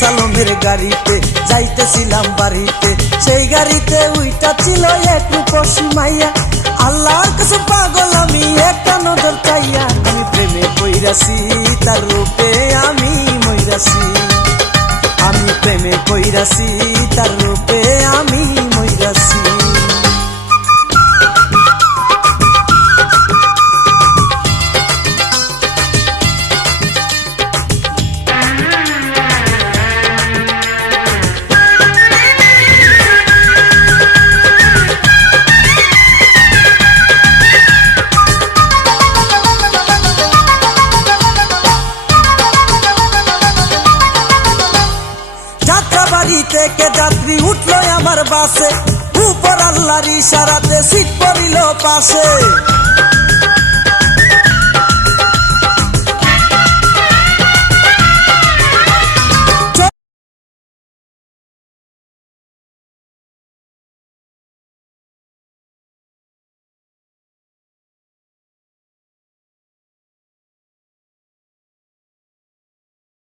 সালমের গাড়িতে যাইতেছিলাম বাড়িতে, সেই গাড়িতে উইটা ছিল এক রূপসী মাইয়া। আল্লাহর কাছে পাগল আমি একটা নজর চাইয়া, আমি প্রেমে পইরাছি তার রূপে আমি মইরাছি, আমি প্রেমে পইরাছি তার রূপে আমি মইরাছি। যাত্রাবাড়ি থেকে যাত্রী উঠলো আমার বাসে, উপর আল্লাহর ইশারাতে সিট পড়িল পাশে।